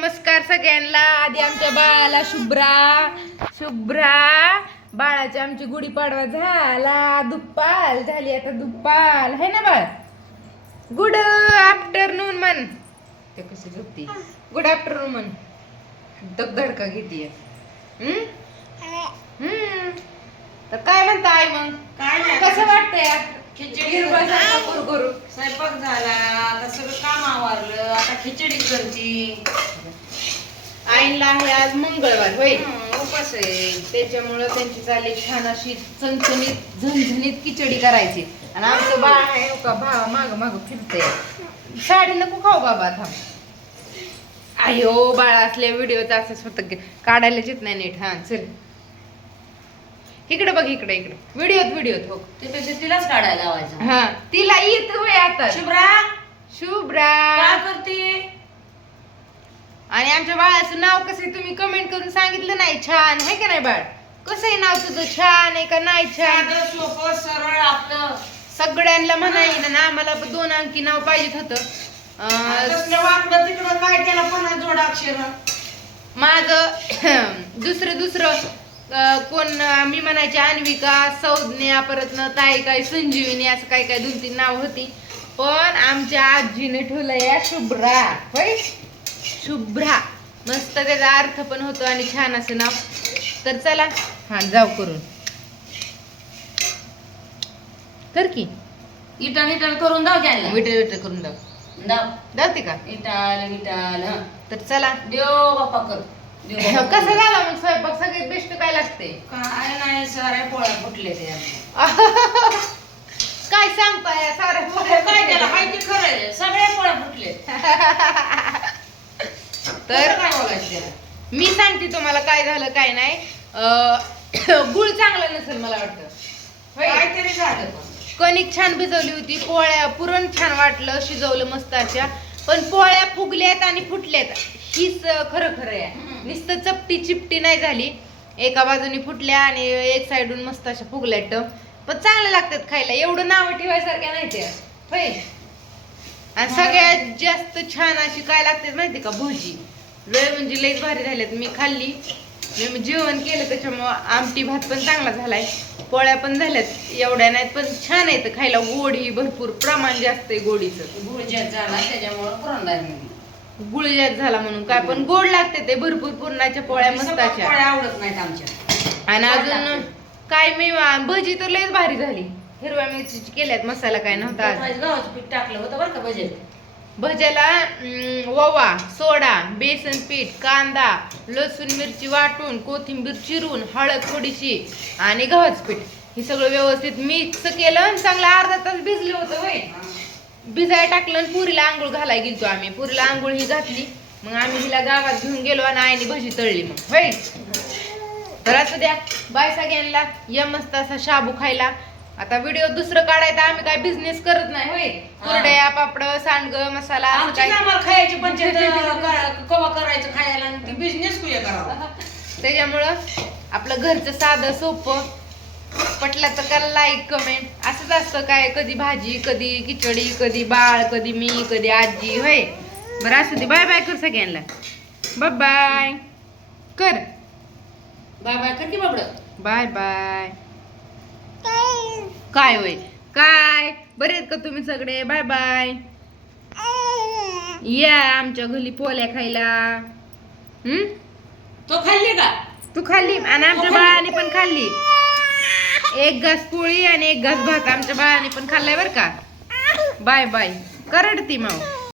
नमस्कार सगळ्यांना. आधी आमच्या बाळाला शुभ्रा. शुभ्रा. बाळाची आमची गुढीपाडवा झाला. दुप्पाल झाली आता दुप्पाल. है ना बाळ? गुड आफ्टरनून मन ते कशी झोपती? गुड आफ्टरनून मन दग धडका? हम्म. तर काय म्हणता आई मग? काय कसं वाटतंय? खिचडी हिरवा झाला करू करू स्वयंपाक झाला आता सगळं काम आवरलं आता खिचडी करते. आईला आहे आज मंगळवार होय? हं, उपास आहे. त्याच्यामुळं त्यांची चालली छान अशी चणचणीत झणझणीत खिचडी करायची. आणि आमचं बाळ आहे हो का भावा माग माग फिरतंय. साडी नको खाऊ बाबा थांब. अयो बाळा असल्या व्हिडिओचा असं स्वतः काढायलाच येत नाही नीट. हा चल. इकडे बघ इकडे इकडे. व्हिडिओत व्हिडिओत हो. त्यापेक्षा तिलाच काढायला लावायचं. हा. शुभ्रा! शुभ्रा! काय करते? आणि आमच्या बाळाचं नाव कसं आहे तुम्ही कमेंट करून सांगितलं नाही. छान आहे का नाही बाळ? कसं आहे नाव तुझं? छान आहे का नाही छान? साधं सोपं सरळ आपलं. सगळ्यांना म्हणायला ना आम्हाला दोन अंकी नाव पाहिजेत होतं. अं, तसलं वाकडं तिकडं काय त्याला पण जोड अक्षर. माझं दुसरं दुसरं अं, कोण अं, मी म्हणायचे अन्विका संज्ञा परत न ताई काय संजीवनी असं काय काय दोन तीन नाव होती. पण आमच्या आजीने ठेवलं या शुभ्रा. होय? शुभ्रा. मस्त त्याचा अर्थ पण होतो आणि छान असं नाव. तर चला. हा जाऊ करून. कर की. इटाल इटाल करून दाव त्यांना. विटर विटर करून जाऊ दाव. जाते का? इटाल इटाल हं. तर चला. देव बाप्पा कर. देव बाप्पा कर. कसं झाला मग स्वयंपाक? सगळ्यात बेस्ट काय लागते? काय नाही साऱ्या पोळ्या फुटले ते सांगताय सारे काय त्याला माहिती खरं आहे. सगळ्या पोळ्या फुटले. तर काय बोलायचं त्याला? मी सांगते तुम्हाला काय झालं काय नाही. अं, गुळ चांगला नसेल मला वाटतं. होय. काहीतरी झालं पण. कणिक छान भिजवली होती. पोळ्या पुरण छान वाटलं शिजवलं मस्त अशा पण पोळ्या फुगल्यात आणि फुटल्यात. हीच अं, खरं खरं आहे. हम्म. नुसतं चपटी चिपटी नाही झाली. एका बाजूने फुटल्या आणि एक साइडून मस्त अशा फुगल्यात पण चांगल्या लागतात खायला. एवढं नाव ठेवायसारख्या नाही त्या होय? आणि सगळ्यात जास्त छान अशी काय लागते माहिती का? भजी लय म्हणजे लईच भारी झाल्यात. मी खाल्ली. मी जेवण केलं त्याच्यामुळं आमटी भात पण चांगला झालाय. पोळ्या पण झाल्यात. एवढ्या नाहीत पण छान आहेत खायला. गोडी भरपूर प्रमाण जास्त आहे गोडीचं. गुळ जास्त त्याच्यामुळं मिळली गुळ जास्त झाला म्हणून. काय पण गोड लागते ते भरपूर पुरणाच्या पोळ्या मस्त पोळ्या आवडत नाहीत आमच्या. आणि अजून. काय मी भजी तर लयच भारी झाली. हिरव्या मिरचीची केल्यात मसाला काय नव्हता गव्हाचं पीठ टाकलं होतं बरं का बजेट भज्याला ओवा सोडा बेसन पीठ कांदा लसूण मिरची वाटून कोथिंबीर चिरून हळद थोडीशी आणि गव्हाचं पीठ. हे सगळं व्यवस्थित मिक्स केलं आणि चांगलं अर्धा तास भिजलं होतं होय. भिजाय टाकलं आणि पुरीला आंघोळ घालाय गेलतो आम्ही. पुरीला आंघोळ ही घातली. मग आम्ही हिला गावात घेऊन गेलो आणि आईने भजी तळली मग. होय? तर असं द्या बाय सगळ्यांना या मस्त असा शाबू खायला. आता व्हिडिओ दुसरं काढायचं आम्ही काय बिझनेस करत नाही होय? कुरड्या पापड सांडग मसाला असं काय खायची पंचायत कर- कवा करायचं खायला आणि बिझनेस कुया करावा? त्याच्यामुळं आपलं घरचं साधं सोपं पटलं तर करा लाईक कमेंट असंच असतं काय? कधी भाजी कधी खिचडी कधी बाळ कधी मी कधी आजी होय? बरं असू दे. बाय बाय कर सगळ्यांना. बाय बाय कर. बाय बाय कर की बाबड? बाय बाय काय होय? काय? बरे आहेत का तुम्ही सगळे? बाय बाय या आमच्या घरी पोल्या खायला. हम्म? तो खाल्ली का? तू खाल्ली? आणि आमच्या बाळाने पण खाल्ली. एक घास पोळी आणि एक घास भात. आमच्या बाळाने पण खाल्लाय बरं का? Bye bye. करडती माऊ.